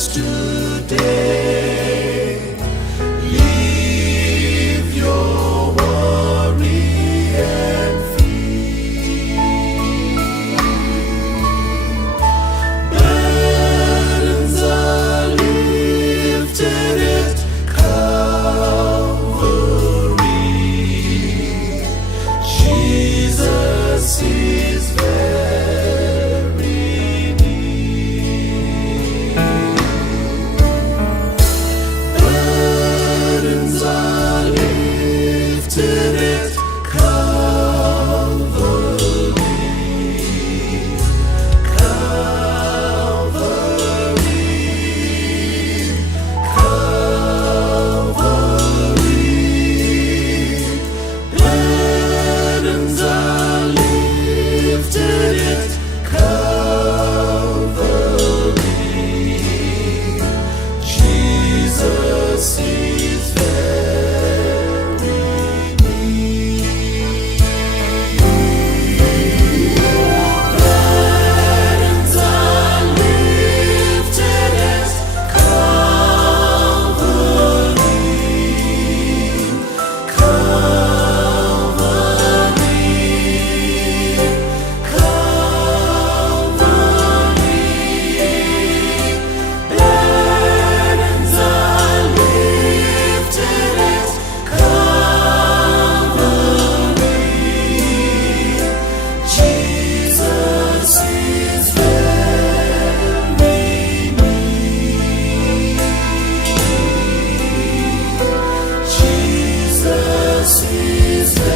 Jesus today. Leave your worry and fear. Burdens are lifted at Calvary. Jesus is very near. Burdens are lifted at Calvary. Calvary. Calvary. Burdens are lifted at Calvary. Jesus is very near. Burdens are lifted at Calvary. Calvary. Calvary. Burdens are lifted at Calvary. Jesus is very near. Jesus is very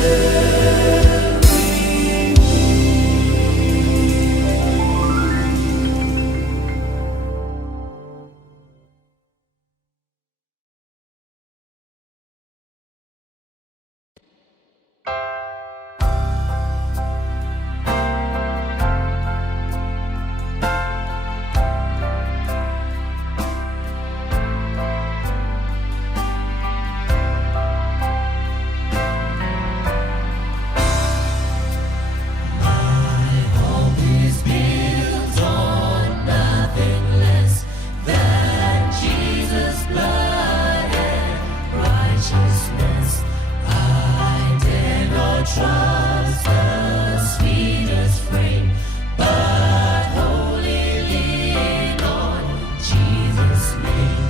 trust the sweetest frame, but wholly lean on Jesus' name.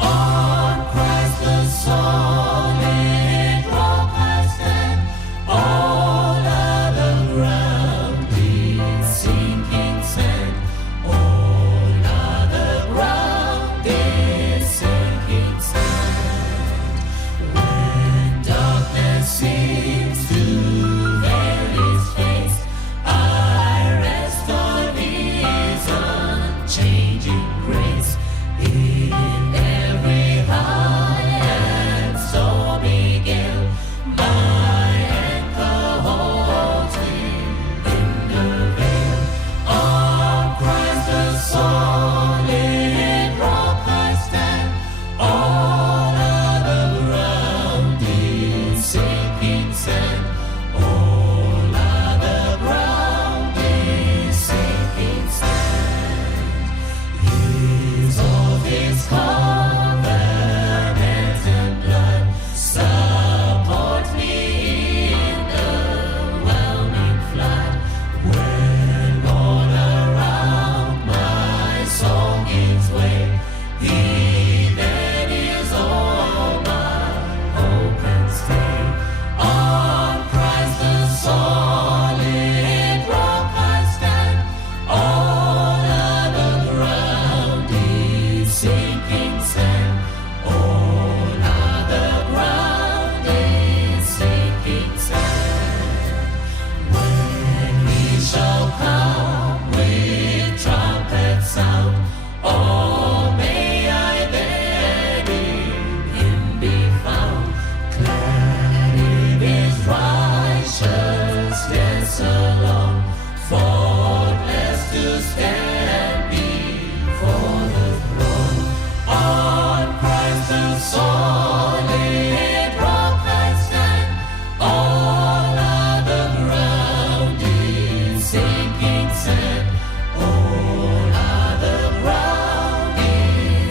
On Christ the solid rock I stand. All other ground is sinking sand. All other ground is sinking sand. When darkness seems to veil his face, I rest on his unchanging grace. In every high and stormy gale, my anchor holds me in the veil. On Christ the solid rock I stand. All other ground is sinking sand. All other ground is sinking sand. His oath is covenant and blood support me in the whelming flood. When all around my soul gives way, He then is all my hope and stay. On Christ the solid rock I stand. All other ground is sinking sand. All other ground is sinking sand. When He shall come with trumpet sound, oh, may I then in Him be found, clad in His righteousness alone, faultless to stand before the throne. On Christ the solid rock I stand. All other ground is sinking sand. All other ground is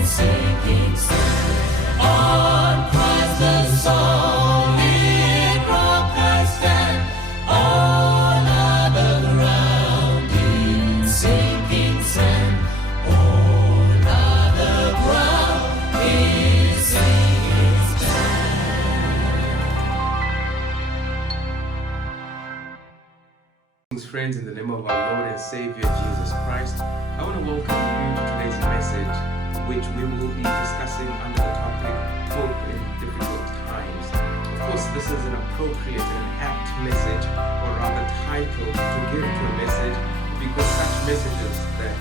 Greetings, friends, in the name of our Lord and Savior Jesus Christ. I want to welcome you to today's message, which we will be discussing under the topic Hope in Difficult Times. Of course, this is an appropriate and apt message, or rather title, to give to a message, because such messages that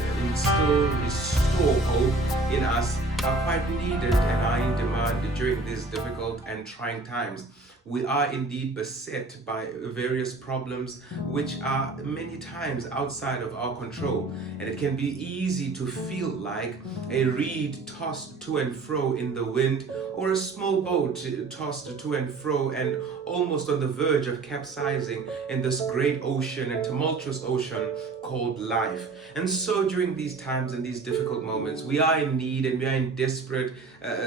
restore hope in us are quite needed and are in demand during these difficult and trying times. We are indeed beset by various problems which are many times outside of our control, and it can be easy to feel like a reed tossed to and fro in the wind, or a small boat tossed to and fro and almost on the verge of capsizing in this great ocean and tumultuous ocean called life. And so during these times and these difficult moments, we are in need, and we are in desperate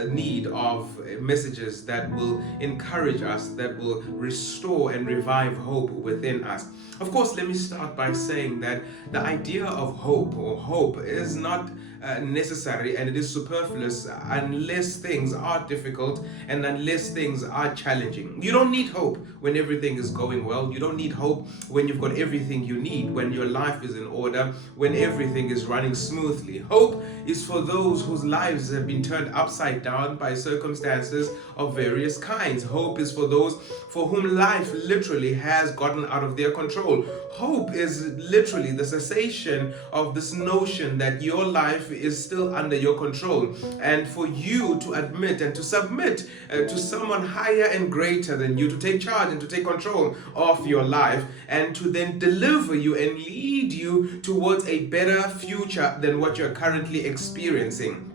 need of messages that will encourage us, that will restore and revive hope within us. Of course, let me start by saying that the idea of hope is not necessary, and it is superfluous unless things are difficult and unless things are challenging. You don't need hope when everything is going well. You don't need hope when you've got everything you need, when your life is in order, when everything is running smoothly. Hope is for those whose lives have been turned upside down by circumstances of various kinds. Hope is for those for whom life literally has gotten out of their control. Hope is literally the cessation of this notion that your life is still under your control, and for you to admit and to submit to someone higher and greater than you to take charge and to take control of your life, and to then deliver you and lead you towards a better future than what you're currently experiencing.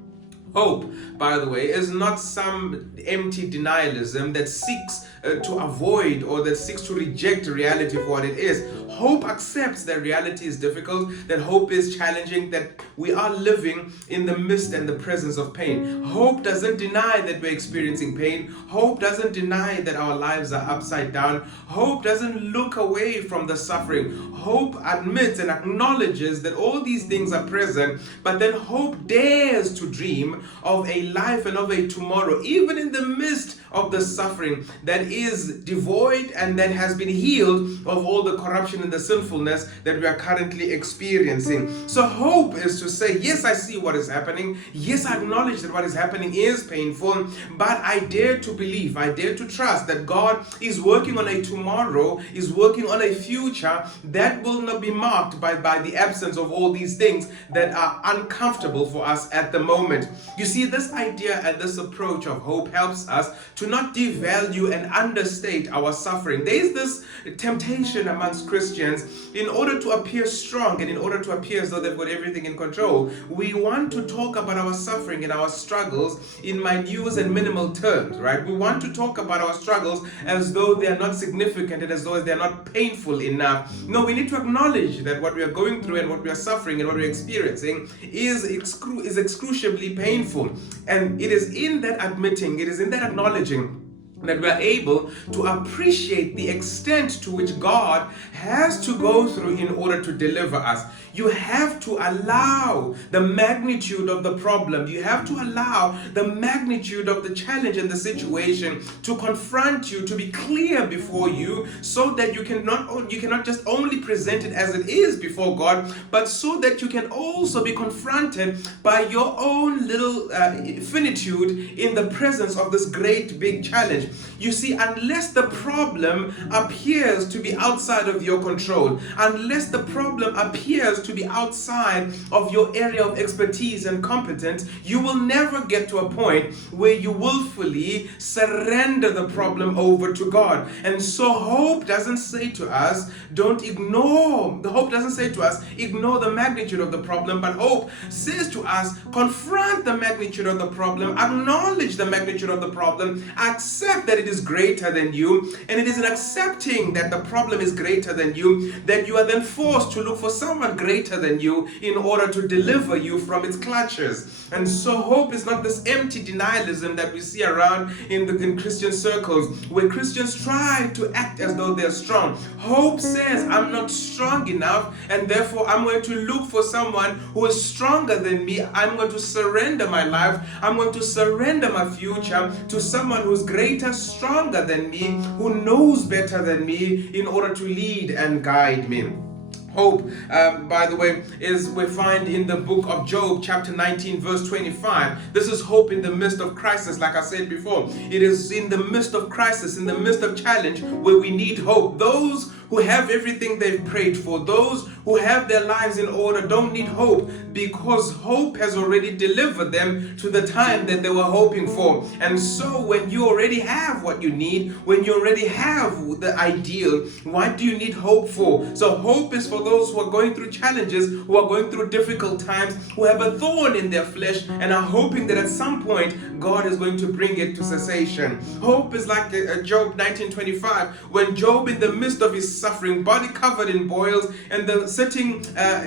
Hope, by the way, is not some empty denialism that seeks to avoid or that seeks to reject reality for what it is. Hope accepts that reality is difficult, that hope is challenging, that we are living in the midst and the presence of pain. Hope doesn't deny that we're experiencing pain. Hope doesn't deny that our lives are upside down. Hope doesn't look away from the suffering. Hope admits and acknowledges that all these things are present, but then hope dares to dream of a life and of a tomorrow, even in the midst of the suffering that is devoid and that has been healed of all the corruption and the sinfulness that we are currently experiencing. So hope is to say, yes, I see what is happening. Yes, I acknowledge that what is happening is painful, but I dare to believe, I dare to trust that God is working on a tomorrow, is working on a future that will not be marked by the absence of all these things that are uncomfortable for us at the moment. You see, this idea and this approach of hope helps us to not devalue and understate our suffering. There is this temptation amongst Christians, in order to appear strong and in order to appear as though they've got everything in control, we want to talk about our suffering and our struggles in minute and minimal terms, right? We want to talk about our struggles as though they are not significant and as though they are not painful enough. No, we need to acknowledge that what we are going through and what we are suffering and what we are experiencing is excruciatingly painful. And it is in that admitting, it is in that acknowledging that we are able to appreciate the extent to which God has to go through in order to deliver us. You have to allow the magnitude of the problem, you have to allow the magnitude of the challenge and the situation to confront you, to be clear before you, so that you cannot just only present it as it is before God, but so that you can also be confronted by your own little finitude in the presence of this great big challenge. You see, unless the problem appears to be outside of your control, unless the problem appears to be outside of your area of expertise and competence, you will never get to a point where you willfully surrender the problem over to God. And so hope doesn't say to us, ignore the magnitude of the problem, but hope says to us, confront the magnitude of the problem, acknowledge the magnitude of the problem, accept that it is greater than you, and it is in accepting that the problem is greater than you that you are then forced to look for someone greater than you in order to deliver you from its clutches. And so hope is not this empty denialism that we see around in Christian circles, where Christians try to act as though they're strong. Hope says, I'm not strong enough, and therefore I'm going to look for someone who is stronger than me. I'm going to surrender my life, I'm going to surrender my future to someone who's greater, stronger than me, who knows better than me, in order to lead and guide me. Hope, by the way, is we find in the book of Job, chapter 19, verse 25. This is hope in the midst of crisis, like I said before. It is in the midst of crisis, in the midst of challenge, where we need hope. Those who have everything they've prayed for, those who have their lives in order, don't need hope, because hope has already delivered them to the time that they were hoping for. And so when you already have what you need, when you already have the ideal, what do you need hope for? So hope is for those who are going through challenges, who are going through difficult times, who have a thorn in their flesh and are hoping that at some point God is going to bring it to cessation. Hope is like Job 19:25, when Job, in the midst of his suffering, body covered in boils, and sitting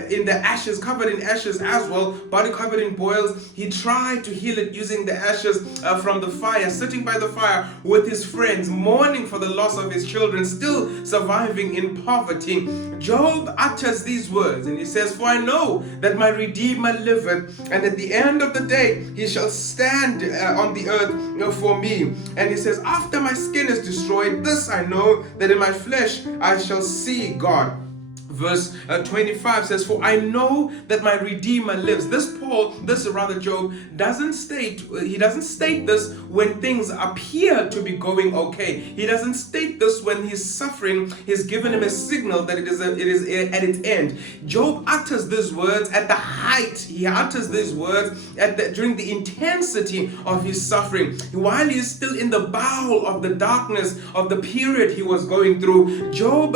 in the ashes, covered in ashes as well, body covered in boils, he tried to heal it using the ashes from the fire, sitting by the fire with his friends, mourning for the loss of his children, still surviving in poverty. Job utters these words and he says, "For I know that my Redeemer liveth, and at the end of the day he shall stand on the earth for me." And he says, "After my skin is destroyed, this I know, that in my flesh I shall see God." Verse 25 says, "For I know that my Redeemer lives." Job doesn't state this when things appear to be going okay. He doesn't state this when he's suffering. He's given him a signal that it is at its end. Job utters these words at the height. He utters these words during the intensity of his suffering, while he's still in the bowel of the darkness of the period he was going through. Job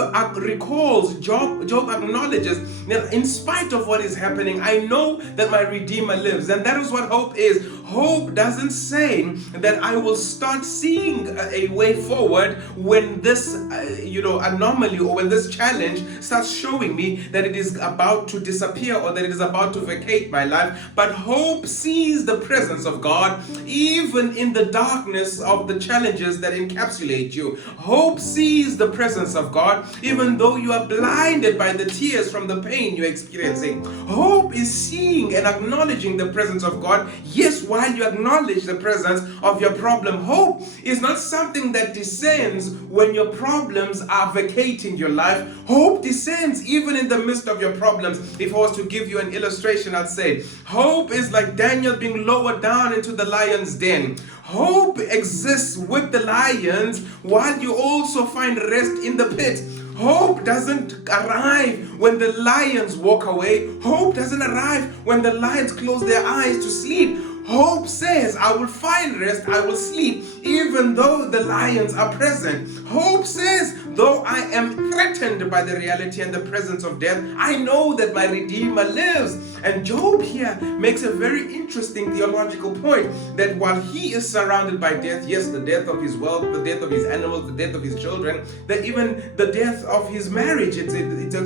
acknowledges that in spite of what is happening, I know that my Redeemer lives. And that is what hope is. Hope doesn't say that I will start seeing a way forward when this anomaly or when this challenge starts showing me that it is about to disappear or that it is about to vacate my life. But hope sees the presence of God even in the darkness of the challenges that encapsulate you. Hope sees the presence of God even though you are blinded by the tears from the pain you're experiencing. Hope is seeing and acknowledging the presence of God, yes, while you acknowledge the presence of your problem. Hope is not something that descends when your problems are vacating your life. Hope descends even in the midst of your problems. If I was to give you an illustration, I'd say hope is like Daniel being lowered down into the lion's den. Hope exists with the lions while you also find rest in the pit. Hope doesn't arrive when the lions walk away. Hope doesn't arrive when the lions close their eyes to sleep. Hope says, I will find rest, I will sleep, even though the lions are present. Hope says, though I am threatened by the reality and the presence of death, I know that my Redeemer lives. And Job here makes a very interesting theological point, that while he is surrounded by death, yes, the death of his wealth, the death of his animals, the death of his children, that even the death of his marriage, it's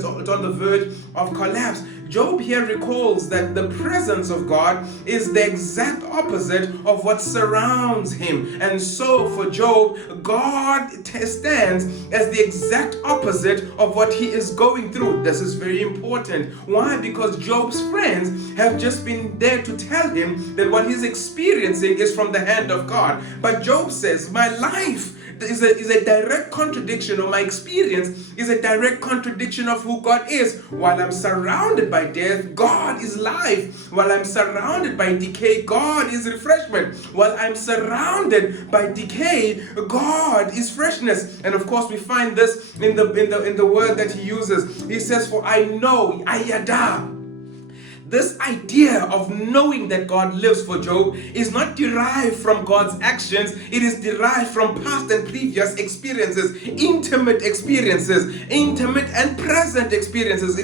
on the verge of collapse. Job here recalls that the presence of God is the exact opposite of what surrounds him. And so for Job, God stands as the exact opposite of what he is going through. This is very important. Why? Because Job's friends have just been there to tell him that what he's experiencing is from the hand of God. But Job says, my life is a direct contradiction, or my experience is a direct contradiction of who God is. While I'm surrounded by death, God is life. While I'm surrounded by decay, God is refreshment. While I'm surrounded by decay, God is freshness. And of course, we find this in the word that he uses. He says, "For I know, ayada." This idea of knowing that God lives for Job is not derived from God's actions. It is derived from past and previous experiences, intimate and present experiences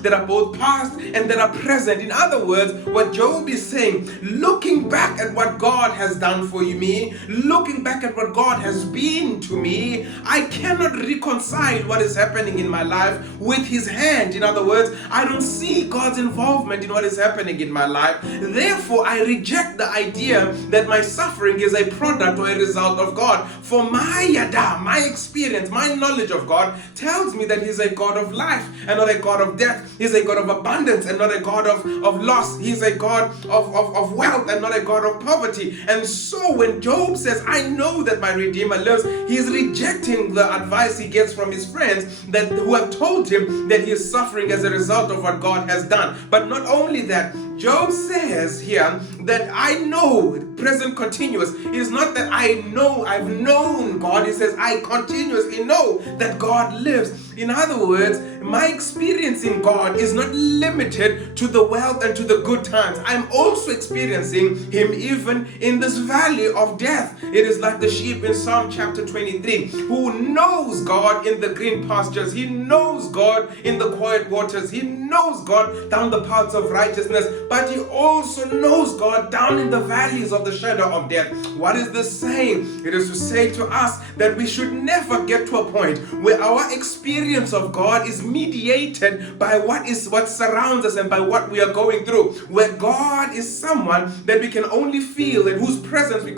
that are both past and that are present. In other words, what Job is saying, looking back at what God has done for me, looking back at what God has been to me, I cannot reconcile what is happening in my life with his hand. In other words, I don't see God's involvement involvement in what is happening in my life. Therefore, I reject the idea that my suffering is a product or a result of God. For my yada, my experience, my knowledge of God tells me that He's a God of life and not a God of death. He's a God of abundance and not a God of loss. He's a God of wealth and not a God of poverty. And so when Job says, I know that my Redeemer lives, he's rejecting the advice he gets from his friends who have told him that he is suffering as a result of what God has done. But not only that, Job says here that I know, present continuous. It is not that I know, I've known God. He says I continuously know that God lives. In other words, my experience in God is not limited to the wealth and to the good times. I'm also experiencing Him even in this valley of death. It is like the sheep in Psalm chapter 23 who knows God in the green pastures. He knows God in the quiet waters. He knows God down the paths of righteousness, but he also knows God down in the valleys of the shadow of death. What is this saying? It is to say to us that we should never get to a point where our experience of God is mediated by what surrounds us and by what we are going through, where God is someone that we can only feel and whose presence we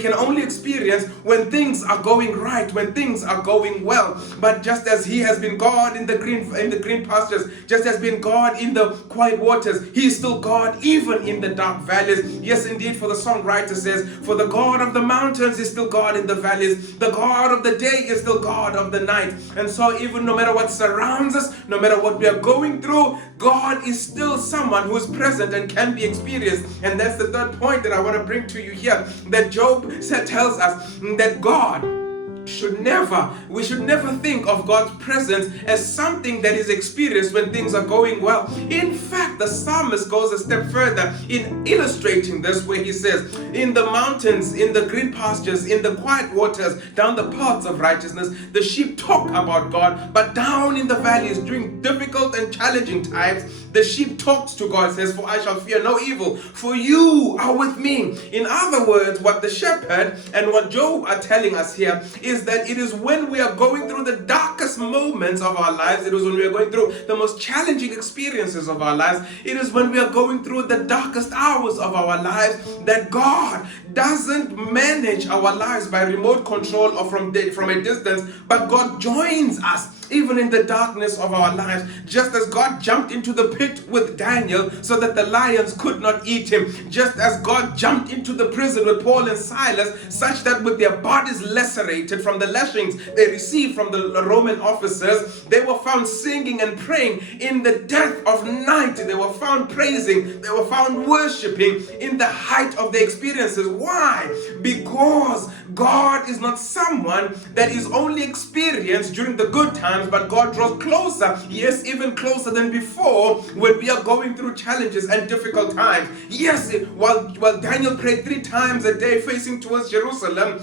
can only experience when things are going right, when things are going well. But just as He has been God in the green pastures, just as been God in the quiet waters, He is still God even in the dark valleys. Yes, indeed, for the songwriter says, for the God of the mountains is still God in the valleys. The God of the day is still God of the night. And so even no matter what surrounds us, no matter what we are going through, God is still someone who is present and can be experienced. And that's the third point that I want to bring to you here, that Job tells us that we should never think of God's presence as something that is experienced when things are going well. In fact, the psalmist goes a step further in illustrating this, where he says, in the mountains, in the green pastures, in the quiet waters, down the paths of righteousness, the sheep talk about God, but down in the valleys during difficult and challenging times, the sheep talks to God, says, for I shall fear no evil, for you are with me. In other words, what the shepherd and what Job are telling us here is that it is when we are going through the darkest moments of our lives, it is when we are going through the most challenging experiences of our lives, it is when we are going through the darkest hours of our lives, that God doesn't manage our lives by remote control or from a distance, but God joins us even in the darkness of our lives. Just as God jumped into the pit with Daniel so that the lions could not eat him, just as God jumped into the prison with Paul and Silas, such that with their bodies lacerated from the lashings they received from the Roman officers, they were found singing and praying in the dead of night. They were found praising, they were found worshiping in the height of their experiences. Why? Because God is not someone that is only experienced during the good times, but God draws closer, yes, even closer than before when we are going through challenges and difficult times. Yes, while Daniel prayed 3 times a day facing towards Jerusalem,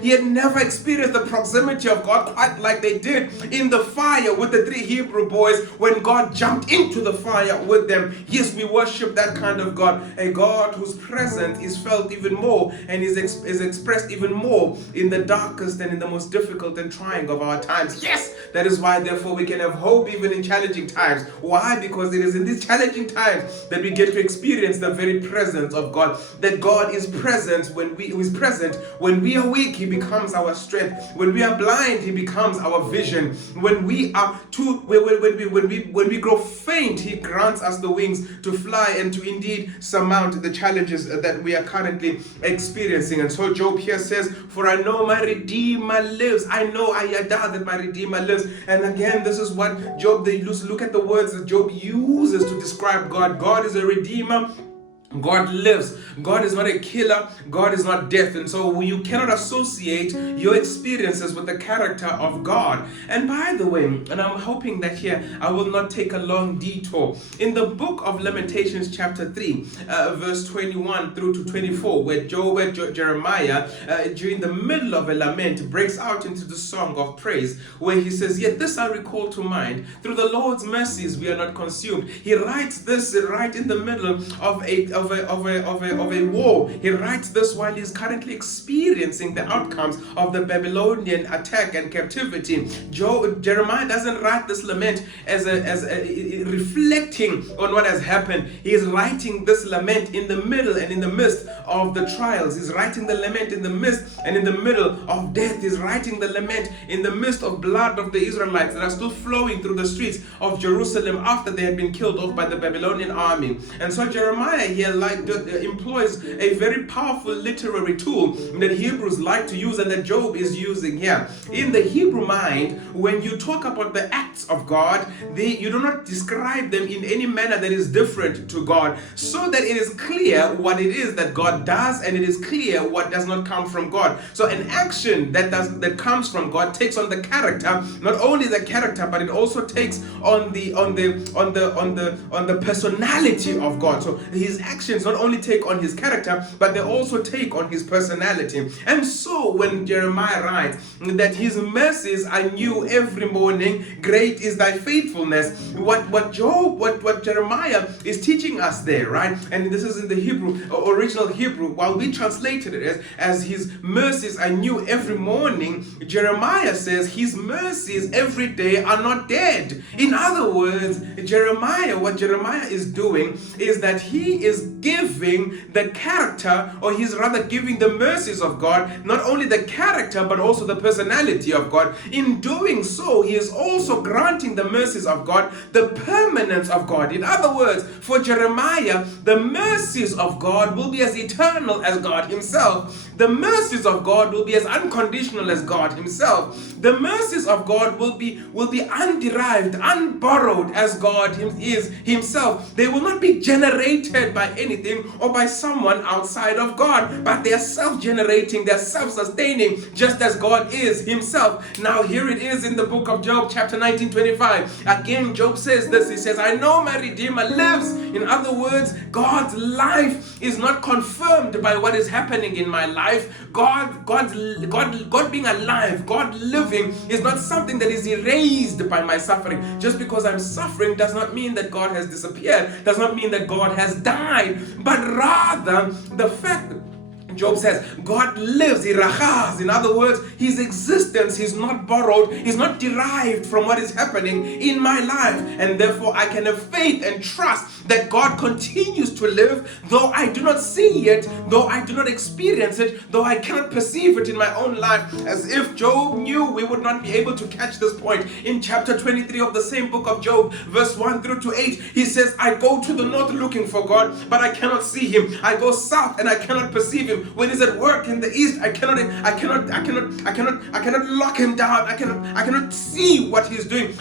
he had never experienced the proximity of God quite like they did in the fire with the 3 Hebrew boys when God jumped into the fire with them. Yes, we worship that kind of God, a God whose presence is felt even more and is expressed even more in the darkest and in the most difficult and trying of our times. Yes, that is why therefore we can have hope even in challenging times. Why? Because it is in these challenging times that we get to experience the very presence of God. That God is present when we are weak, He becomes our strength. When we are blind, He becomes our vision. When we grow faint, He grants us the wings to fly and to indeed surmount the challenges that we are currently experiencing. And so Job here says, for I know my Redeemer lives. I know that my Redeemer lives. And again, this is what Job, look at the words that Job uses to describe God. God is a Redeemer. God lives. God is not a killer. God is not death. And so you cannot associate your experiences with the character of God. And by the way, and I'm hoping that here I will not take a long detour. In the book of Lamentations chapter 3, verse 21 through to 24, where Jeremiah, during the middle of a lament, breaks out into the song of praise, where he says, yet this I recall to mind, through the Lord's mercies we are not consumed. He writes this right in the middle of a war. He writes this while he's currently experiencing the outcomes of the Babylonian attack and captivity. Jeremiah doesn't write this lament as reflecting on what has happened. He is writing this lament in the middle and in the midst of the trials. He's writing the lament in the midst and in the middle of death. He's writing the lament in the midst of blood of the Israelites that are still flowing through the streets of Jerusalem after they had been killed off by the Babylonian army. And so Jeremiah here employs a very powerful literary tool that Hebrews like to use and that Job is using here. In the Hebrew mind, when you talk about the acts of God, you do not describe them in any manner that is different to God, so that it is clear what it is that God does and it is clear what does not come from God. So an action that comes from God takes on the character, not only the character, but it also takes on the personality of God. So his actions not only take on his character, but they also take on his personality. And so when Jeremiah writes that his mercies are new every morning, great is thy faithfulness, what Jeremiah is teaching us there, right? And this is in the Hebrew, original Hebrew. While we translated it as his mercies are new every morning, Jeremiah says his mercies every day are not dead. In other words, what Jeremiah is doing is that he is giving the character, or he's rather giving the mercies of God, not only the character but also the personality of God. In doing so, he is also granting the mercies of God the permanence of God. In other words, for Jeremiah, the mercies of God will be as eternal as God himself. The mercies of God will be as unconditional as God himself. The mercies of God will be underived, unborrowed as God is himself. They will not be generated by anything or by someone outside of God, but they are self-generating, they're self-sustaining, just as God is himself. Now here it is in the book of Job, chapter 19:25. Again, Job says this. He says, I know my Redeemer lives. In other words, God's life is not confirmed by what is happening in my life. God being alive, God living, is not something that is erased by my suffering. Just because I'm suffering does not mean that God has disappeared, does not mean that God has died, but rather the fact that Job says, God lives, he rachas. In other words, his existence is not borrowed, is not derived from what is happening in my life. And therefore, I can have faith and trust that God continues to live, though I do not see it, though I do not experience it, though I cannot perceive it in my own life. As if Job knew we would not be able to catch this point. In chapter 23 of the same book of Job, verse 1 through to 8, he says, I go to the north looking for God, but I cannot see him. I go south and I cannot perceive him. When he's at work in the east, I cannot lock him down. I cannot see what he's doing.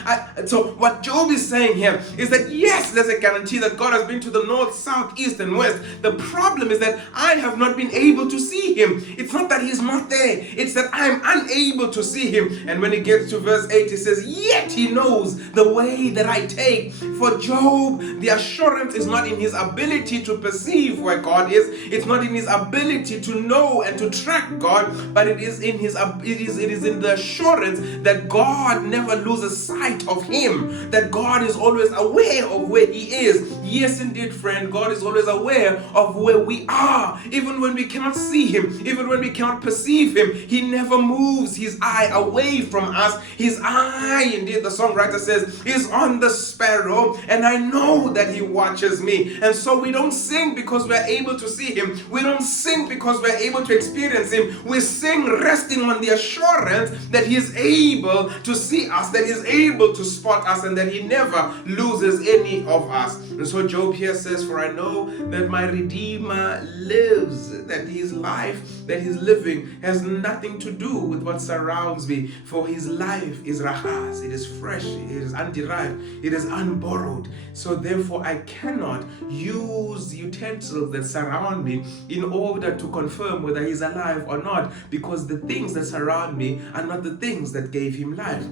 So what Job is saying here is that yes, there's a guarantee that God has been to the north, south, east, and west. The problem is that I have not been able to see him. It's not that he's not there. It's that I'm unable to see him. And when he gets to verse 8, he says, yet he knows the way that I take. For Job, the assurance is not in his ability to perceive where God is. It's not in his ability to know and to track God, but it is in the assurance that God never loses sight of him, that God is always aware of where he is. Yes, indeed, friend, God is always aware of where we are. Even when we cannot see him, even when we cannot perceive him, he never moves his eye away from us. His eye, indeed, the songwriter says, is on the sparrow, and I know that he watches me. And so we don't sing because we're able to see him. We don't sing because we're able to experience him. We sing resting on the assurance that he is able to see us, that he is able to spot us, and that he never loses any of us. And so Job here says, for I know that my Redeemer lives, that his life, that he's living, has nothing to do with what surrounds me. For his life is rachas, it is fresh, it is underived, it is unborrowed. So therefore I cannot use utensils that surround me in order to confirm whether he's alive or not, because the things that surround me are not the things that gave him life.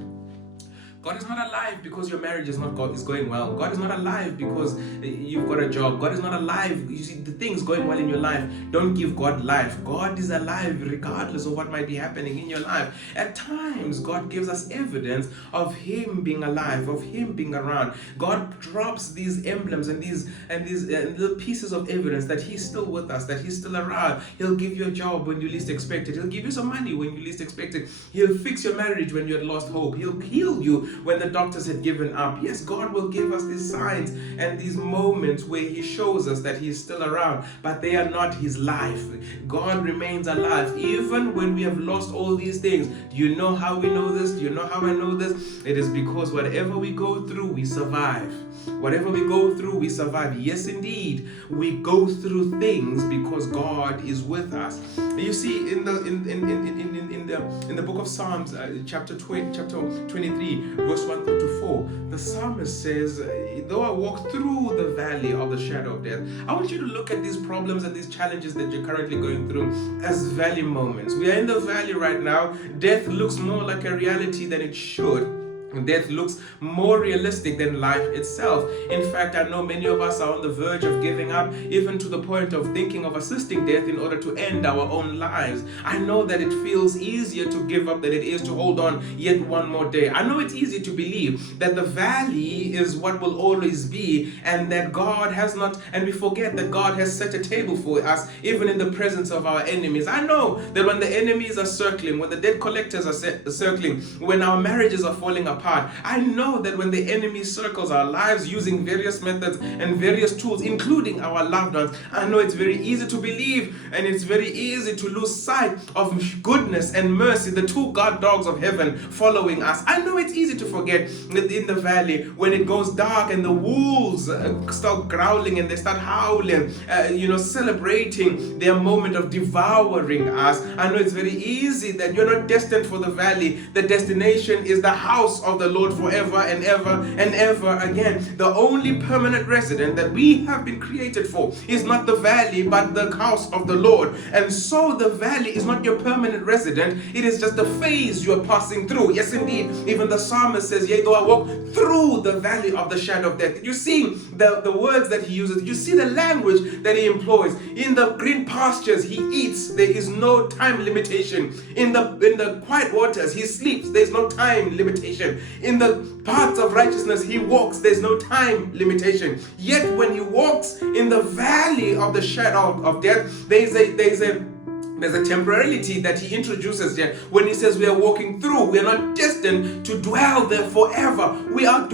God is not alive because your marriage is going well. God is not alive because you've got a job. God is not alive. You see, the things going well in your life, don't give God life. God is alive regardless of what might be happening in your life. At times, God gives us evidence of Him being alive, of Him being around. God drops these emblems and these little pieces of evidence that He's still with us, that He's still around. He'll give you a job when you least expect it. He'll give you some money when you least expect it. He'll fix your marriage when you had lost hope. He'll heal you when the doctors had given up. Yes, God will give us these signs and these moments where He shows us that He's still around, but they are not His life. God remains alive even when we have lost all these things. Do you know how we know this? Do you know how I know this? It is because whatever we go through, we survive. Whatever we go through, we survive. Yes, indeed, we go through things because God is with us. You see, in the book of Psalms, chapter 23, verse 1 through to 4, the psalmist says, "Though I walk through the valley of the shadow of death," I want you to look at these problems and these challenges that you're currently going through as valley moments. We are in the valley right now. Death looks more like a reality than it should. Death looks more realistic than life itself. In fact, I know many of us are on the verge of giving up, even to the point of thinking of assisting death in order to end our own lives. I know that it feels easier to give up than it is to hold on yet one more day. I know it's easy to believe that the valley is what will always be, and that God has not, and we forget that God has set a table for us even in the presence of our enemies. I know that when the enemies are circling, when the debt collectors are circling, when our marriages are falling apart, I know that when the enemy circles our lives using various methods and various tools, including our loved ones, I know it's very easy to believe and it's very easy to lose sight of goodness and mercy, the two guard dogs of heaven following us. I know it's easy to forget that in the valley, when it goes dark and the wolves start growling and they start howling, celebrating their moment of devouring us. I know it's very easy that you're not destined for the valley. The destination is the house of the Lord forever and ever and ever again. The only permanent resident that we have been created for is not the valley but the house of the Lord. And so the valley is not your permanent resident. It is just the phase you are passing through. Yes, indeed. Even the psalmist says, "Yea, though I walk through the valley of the shadow of death." You see the words that he uses. You see the language that he employs. In the green pastures he eats. There is no time limitation. In the quiet waters he sleeps. There is no time limitation. In the paths of righteousness he walks. There's no time limitation. Yet when he walks in the valley of the shadow of death, there's a temporality that he introduces there when he says we are walking through. We are not destined to dwell there forever. We are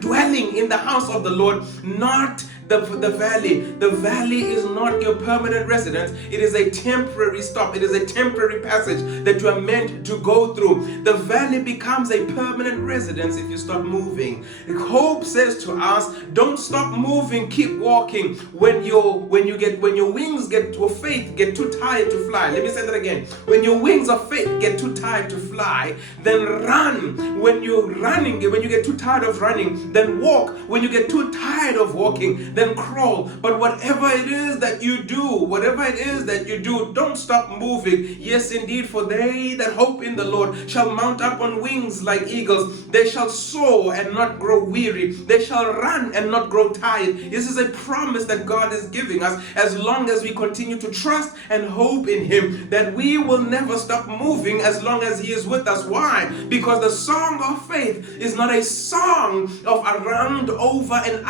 dwelling in the house of the Lord, not the valley. The valley is not your permanent residence. It is a temporary stop. It is a temporary passage that you are meant to go through. The valley becomes a permanent residence if you stop moving. Hope says to us, don't stop moving, keep walking. When your wings of faith get too tired to fly. Let me say that again. When your wings of faith get too tired to fly, then run. When you're running, when you get too tired of running, then walk. When you get too tired of walking, then crawl. But whatever it is that you do, don't stop moving. Yes, indeed, for they that hope in the Lord shall mount up on wings like eagles. They shall soar and not grow weary. They shall run and not grow tired. This is a promise that God is giving us as long as we continue to trust and hope in Him, that we will never stop moving as long as He is with us. Why? Because the song of faith is not a song of around, over, and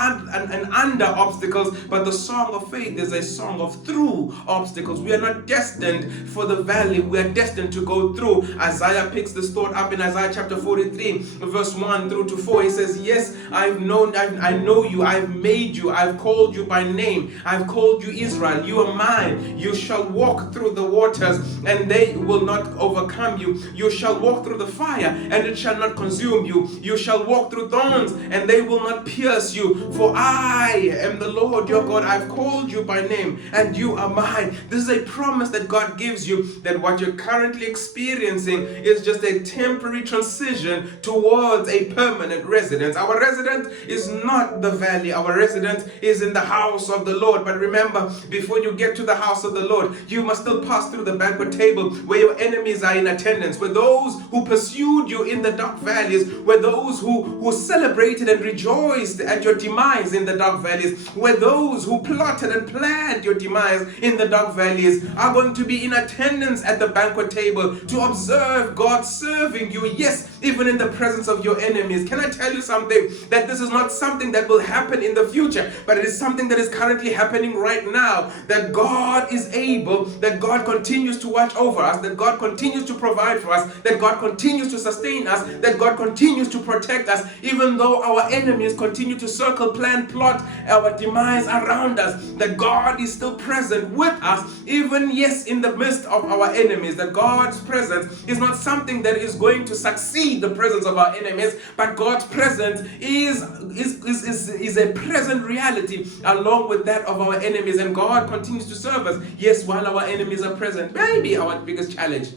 under obstacles, but the song of faith is a song of through obstacles. We are not destined for the valley. We are destined to go through. Isaiah picks this thought up in Isaiah chapter 43, verse 1 through to 4. He says, yes, I know you, I've made you, I've called you by name, I've called you Israel, you are mine. You shall walk through the waters, and they will not overcome you. You shall walk through the fire, and it shall not consume you. You shall walk through thorns, and they will not pierce you. For I am the Lord your God. I've called you by name and you are mine. This is a promise that God gives you, that what you're currently experiencing is just a temporary transition towards a permanent residence. Our residence is not the valley. Our residence is in the house of the Lord. But remember, before you get to the house of the Lord, you must still pass through the banquet table where your enemies are in attendance, where those who pursued you in the dark valleys, where those who celebrated and rejoiced at your demise in the dark valleys, where those who plotted and planned your demise in the dark valleys are going to be in attendance at the banquet table to observe God serving you, yes, even in the presence of your enemies. Can I tell you something? That this is not something that will happen in the future, but it is something that is currently happening right now. That God is able, that God continues to watch over us, that God continues to provide for us, that God continues to sustain us, that God continues to protect us, even though our enemies continue to circle, plan, plot our demise around us, that God is still present with us, even, yes, in the midst of our enemies. That God's presence is not something that is going to succeed the presence of our enemies, but God's presence is a present reality along with that of our enemies, and God continues to serve us, yes, while our enemies are present. Maybe our biggest challenge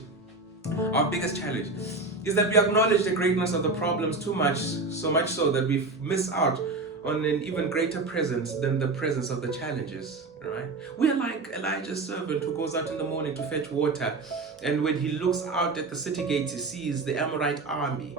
is that we acknowledge the greatness of the problems too much, so much so that we miss out on an even greater presence than the presence of the challenges. Right? We are like Elijah's servant who goes out in the morning to fetch water, and when he looks out at the city gates, he sees the Amorite army.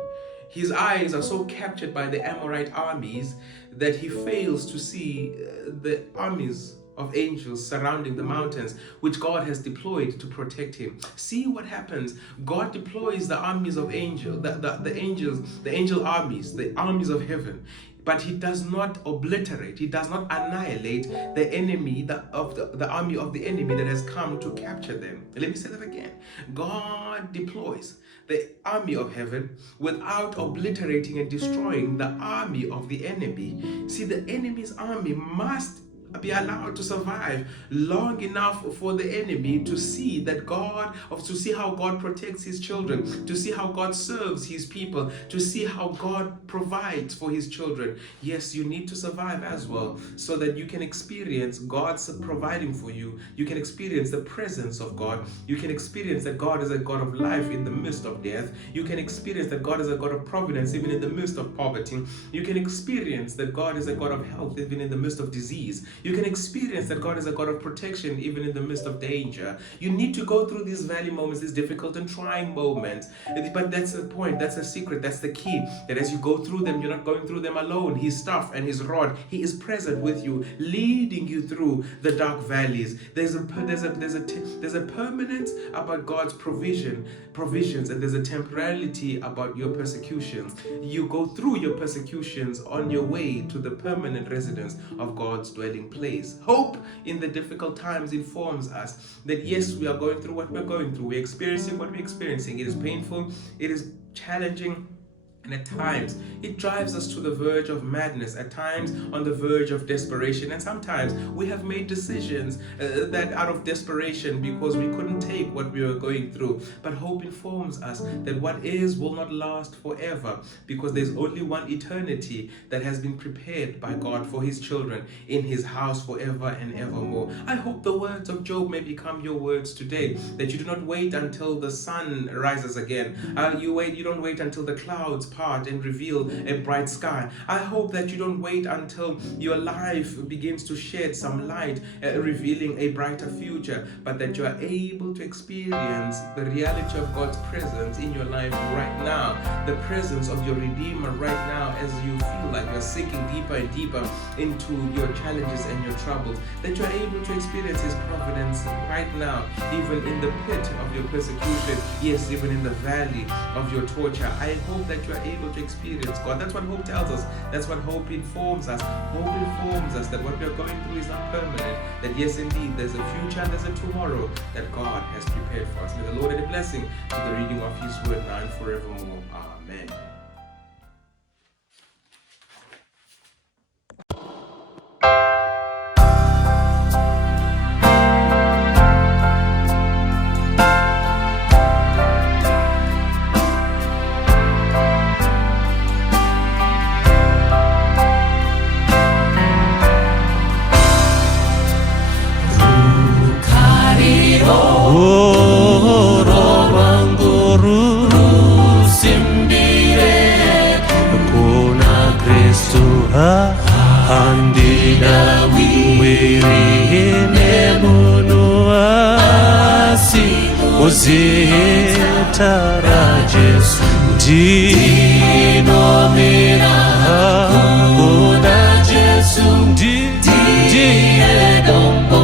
His eyes are so captured by the Amorite armies that he fails to see the armies of angels surrounding the mountains, which God has deployed to protect him. See what happens. God deploys the armies of angels, the angel armies, the armies of heaven. But he does not obliterate, he does not annihilate the enemy, the army of the enemy that has come to capture them. Let me say that again. God deploys the army of heaven without obliterating and destroying the army of the enemy. See, the enemy's army must be allowed to survive long enough for the enemy to see that God, to see how God protects his children, to see how God serves his people, to see how God provides for his children. Yes, you need to survive as well, so that you can experience God's providing for you. You can experience the presence of God. You can experience that God is a God of life in the midst of death. You can experience that God is a God of providence even in the midst of poverty. You can experience that God is a God of health even in the midst of disease. You can experience that God is a God of protection even in the midst of danger. You need to go through these valley moments, these difficult and trying moments. But that's the point, that's the secret, that's the key. That as you go through them, you're not going through them alone. His staff and his rod, he is present with you, leading you through the dark valleys. There's a permanence about God's provisions, and there's a temporality about your persecutions. You go through your persecutions on your way to the permanent residence of God's dwelling place. Hope in the difficult times informs us that yes, we are going through what we're going through. We're experiencing what we're experiencing. It is painful, it is challenging, and at times it drives us to the verge of madness, at times on the verge of desperation. And sometimes we have made decisions that out of desperation because we couldn't take what we were going through. But hope informs us that what is will not last forever, because there's only one eternity that has been prepared by God for his children in his house forever and evermore. I hope the words of Job may become your words today, that you do not wait until the sun rises again. You don't wait until the clouds part and reveal a bright sky. I hope that you don't wait until your life begins to shed some light, revealing a brighter future, but that you are able to experience the reality of God's presence in your life right now, the presence of your Redeemer right now, as you feel like you're sinking deeper and deeper into your challenges and your troubles, that you're able to experience his providence right now, even in the pit of your persecution, yes, even in the valley of your torture. I hope that you are able to experience God. That's what hope tells us. That's what hope informs us. Hope informs us that what we are going through is not permanent. That yes, indeed, there's a future and there's a tomorrow that God has prepared for us. May the Lord add a blessing to the reading of his word now and forevermore. Amen. kuna Kristu handida wirine munuasi uzitara Jesu ndinomira kuna Jesu ndiye dombo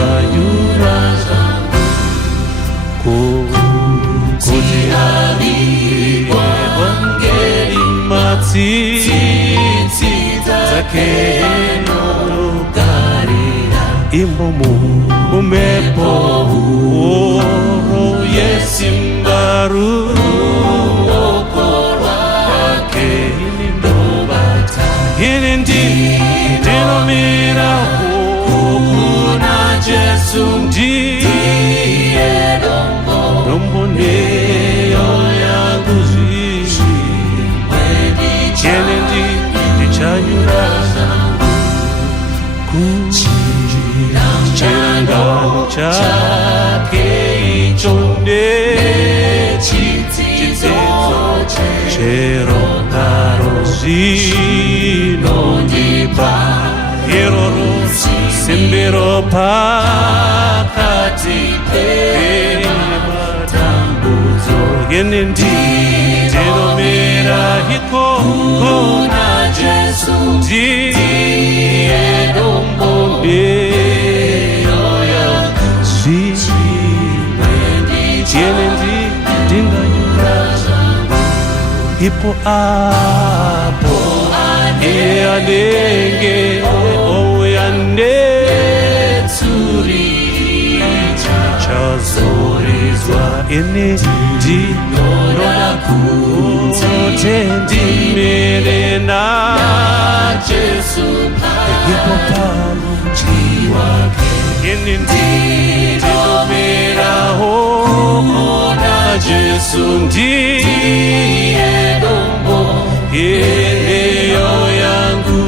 ndichanyura kuti avikwa vangeli matsitsi dzake nogarira imomo mumepo yesimbaru wake ini ndinomira kuna Jesu ndiye dombo neyo yangu chene ndichanyura chirangano chake ichonde chitsetso chero karo zvinondipa iroro simbiro pakati pematambudzo yene ndinomira ikoko na Jesu ndiye dombo neyo yene ndinganyura ipo apo eanenge chazorizwa ini ndinoda kuti ndimire na Jesu ipo pano ini ndinomirawo na Jesu ndiye dombo yeneyo yangu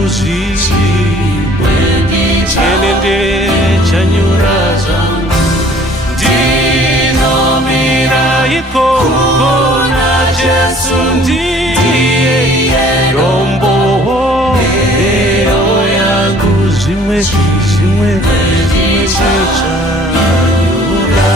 chene ndechanyura ndinomira ikoko na Jesu ndiye dombo yeneyo yangu zvimwe chanyura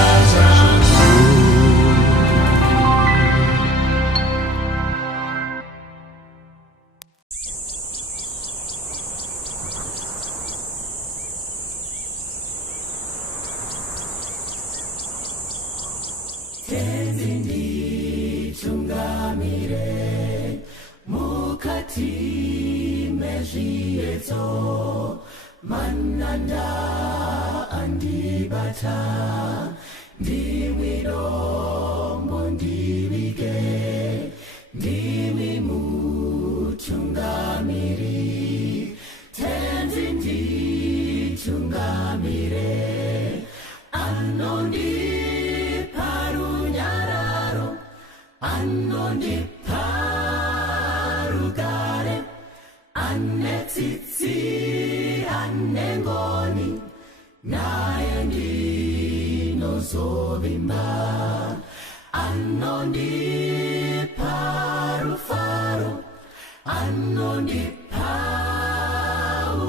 mananda andibata ndimidombo ndivike ndimimutungamiri tenzi nditungamire anondiparunyararo anondiparugare anetsitsi anengoni naye ndinozovimba anondipa rufaro anondipa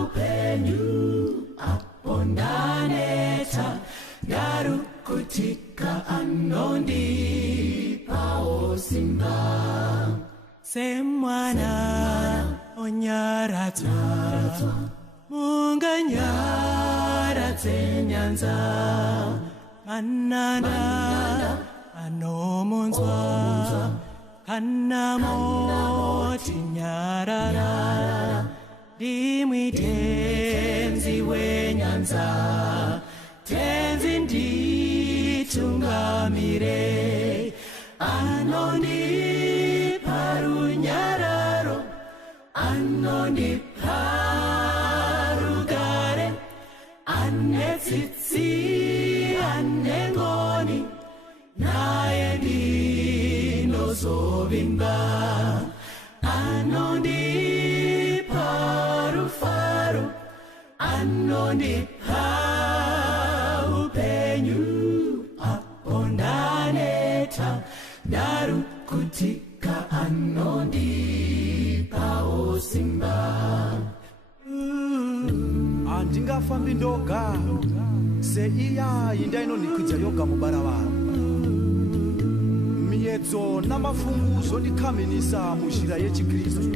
upenyu apondaneta darukutika anondipa osimba semwana onyaratswa munganyaratse nyanza manana anomonzwa kana moti nyarara dimwitenzi wenyanza tenzi nditungamire anondipa runyararo anondipa rugare anetsitsi anengoni naye ndinozovimba anondipa anondipa upenyu apo ndaneta ndarukutika anondipawo simba. Handingafambi ndoga seiya indainondikudza yoga mubaravara. Miedzo namafungu zvondikamenisa muzhira yechiKristu.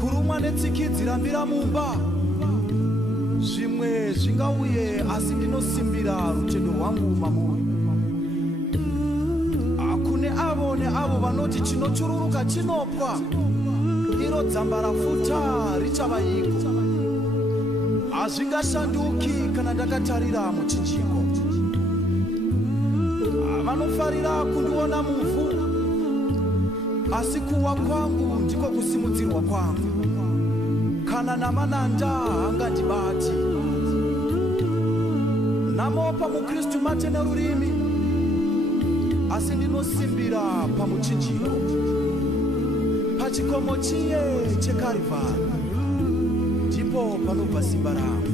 Kurumwa netsikidzi rambira mumba. Zvimwe zvingauye asi ndinosimbira rutendo rwangu mamuri. Kune avo neavo vanoti chinochururuka chinopwa. Iro dzamba rafuta richavaiko. Hazvingashanduki kana ndakatarira muchinjiko. Vanofarira kundiona muvhu, asi kuwa kwangu ndiko kusimudzirwa kwangu. Kana namananda hangandibati. Namopa muKristu mate nerurimi, asi ndinosimbira pamuchinjiko. Pachikomo chiye cheKarivhari ndipo panobva simba rangu.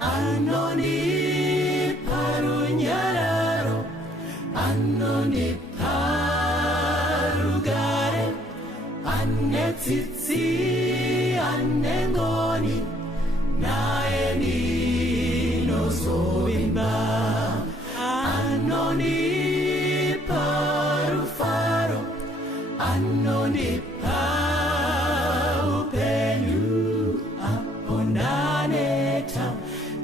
Anondipa runyararo, anondipa rugare, anetsitsi anengoni, naye ndinozovimba. Anondipa rufaro, anondipa upenyu apo ndaneta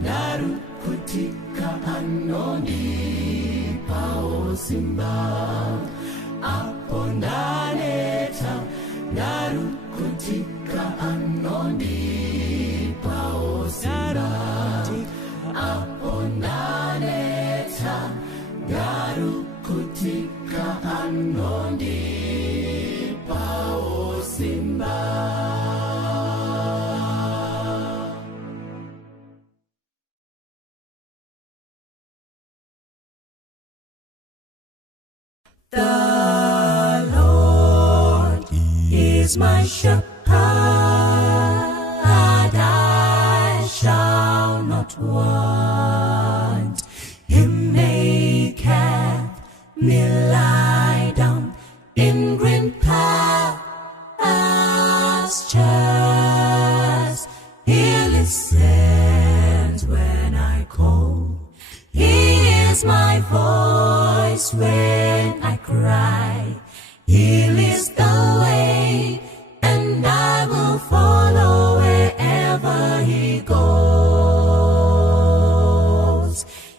ndarukutika anondipawo simba. Apo ndaneta ndarukutika anondipawo simba. Apo ndaneta ndarukutika anondipawo simba. The Lord is my shepherd, I shall not want. He maketh me lie down in green pastures. He listens when I call. He hears my voice when I cry. He leads the way, and I will follow wherever he goes.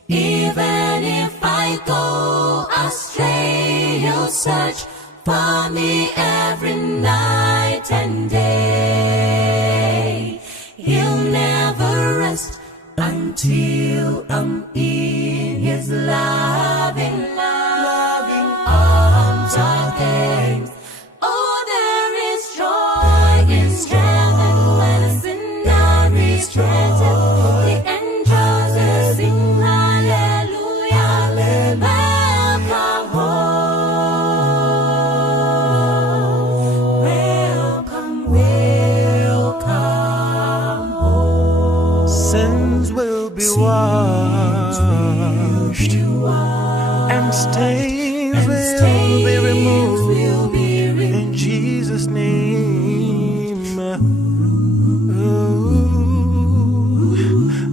Even if I go astray, he'll search for me every night and day. He'll never rest until I'm in his loving arms again. Oh, there is joy in strength, and when a sinner is strengthened, the angels will sing hallelujah, welcome home, welcome home. Sins will be washed, and stains will be removed in Jesus' name.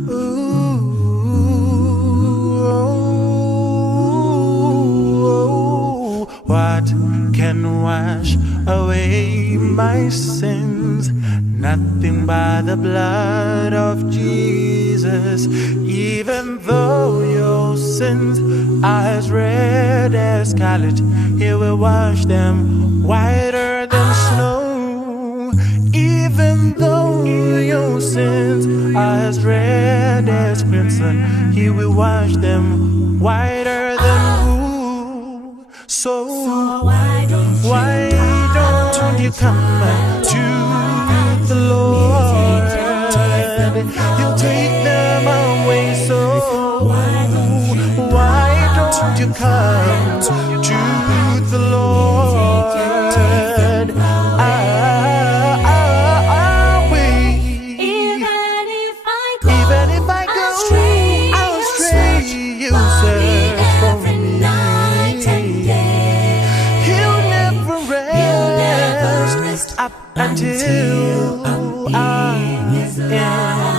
Ooh, ooh, what can wash away my sins? Nothing but the blood of Jesus. Even though your sins are as red as scarlet, he will wash them whiter than snow. Even though your sins are as red as crimson, he will wash them whiter than wool. So why don't you come to the Lord? He'll take them away. So why don't you come to the Lord? until I am